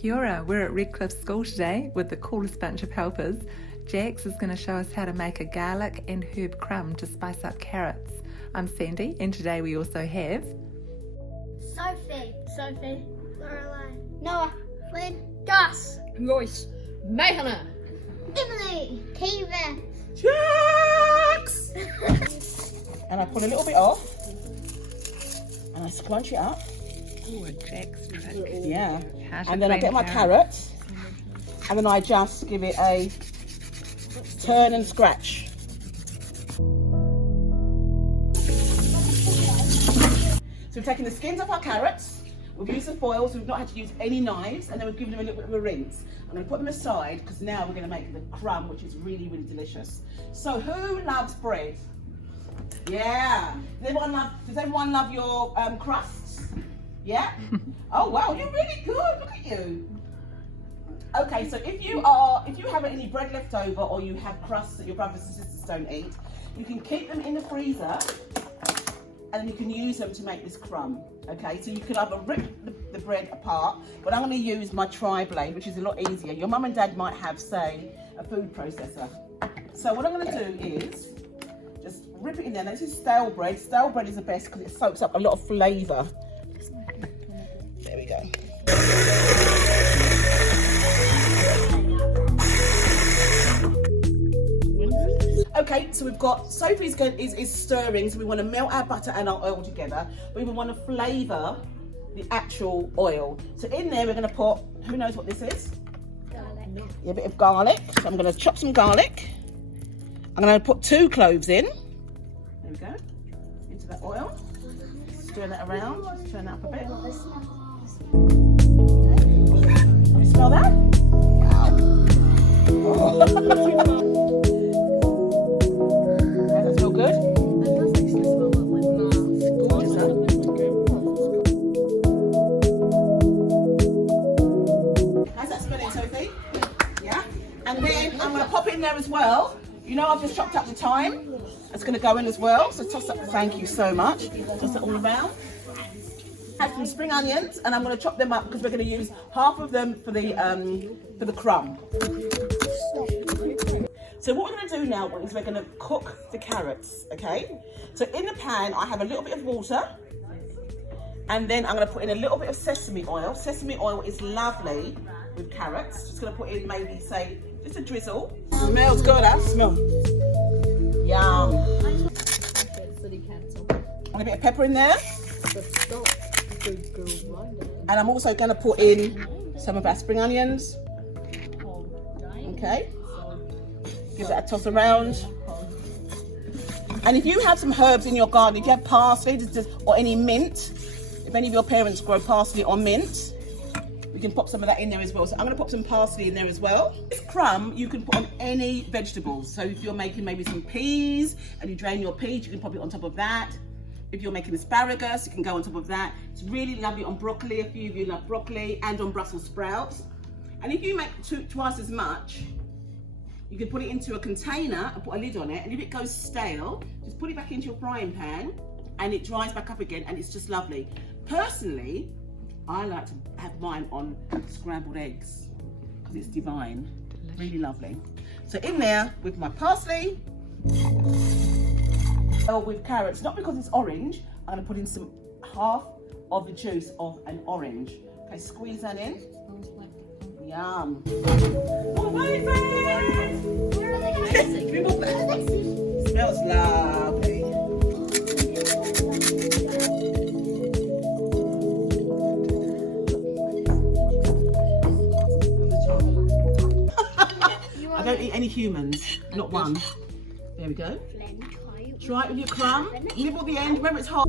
Kia ora, we're at Redcliffe School today with the coolest bunch of helpers. Jax is going to show us how to make a garlic and herb crumb to spice up carrots. I'm Sandy, and today we also have Sophie, Lorelai, Noah, Flynn, Gus, Royce, Mahana, Emily, Kiva, Jax! And I pull a little bit off and I scrunch it up. ooh, a Jax trick. Yeah. How to And then I clean get my carrots. carrot and then I just give it a turn and scratch. So we've taken the skins off our carrots, we've used the foil, so we've not had to use any knives, and then we've given them a little bit of a rinse. I'm going to put them aside because now we're going to make the crumb, which is really, really delicious. So who loves bread? Yeah. Does everyone love your crusts? Yeah? Oh wow, you're really good. Look at you. Okay, so if you have any bread left over or you have crusts that your brothers and sisters don't eat, you can keep them in the freezer and then you can use them to make this crumb. Okay, so you can either rip the bread apart, but I'm going to use my tri-blade, which is a lot easier. Your mum and dad might have, say, a food processor. So what I'm going to do is just rip it in there. Now, this is stale bread. Stale bread is the best because it soaks up a lot of flavour. There we go. Okay, so we've got, Sophie's is stirring, so we want to melt our butter and our oil together, but we want to flavour the actual oil. So in there we're going to put, who knows what this is? Garlic. Yeah, a bit of garlic. So I'm going to chop some garlic. I'm going to put 2 cloves in. There we go. Into that oil. Stir that around, just turn that up a bit. Can you smell that? Wow. Does that smell good? Gorgeous, huh? How's that smelling, Sophie? Yeah? And then I'm going to pop in there as well. You know, I've just chopped up the thyme. It's going to go in as well. So toss that. Thank you so much. Toss it all around. Add some spring onions, and I'm going to chop them up because we're going to use half of them for the crumb. So what we're going to do now is we're going to cook the carrots, okay? So in the pan, I have a little bit of water, and then I'm going to put in a little bit of sesame oil. Sesame oil is lovely with carrots. Just going to put in maybe, say, just a drizzle. Smells good, huh? Smell. Yum. And a bit of pepper in there. And I'm also going to put in some of our spring onions. Okay. Give that a toss around. And if you have some herbs in your garden, if you have parsley or any mint, if any of your parents grow parsley or mint, you can pop some of that in there as well. So I'm going to pop some parsley in there as well. This crumb you can put on any vegetables. So if you're making maybe some peas and you drain your peas, you can pop it on top of that. If you're making asparagus, you can go on top of that. It's really lovely on broccoli. A few of you love broccoli, and on Brussels sprouts. And if you make twice as much, you can put it into a container and put a lid on it, and if it goes stale, just put it back into your frying pan and it dries back up again, and it's just lovely. Personally, I like to have mine on scrambled eggs because it's divine. Delicious. Really lovely. So in there with my parsley, with carrots, not because it's orange, I'm going to put in some half of the juice of an orange. Okay, squeeze that in. Yum. Oh, my friends! Smells lovely. I don't eat any humans, not one. There we go. Try it with your crumb. Nibble the end. Remember, it's hot.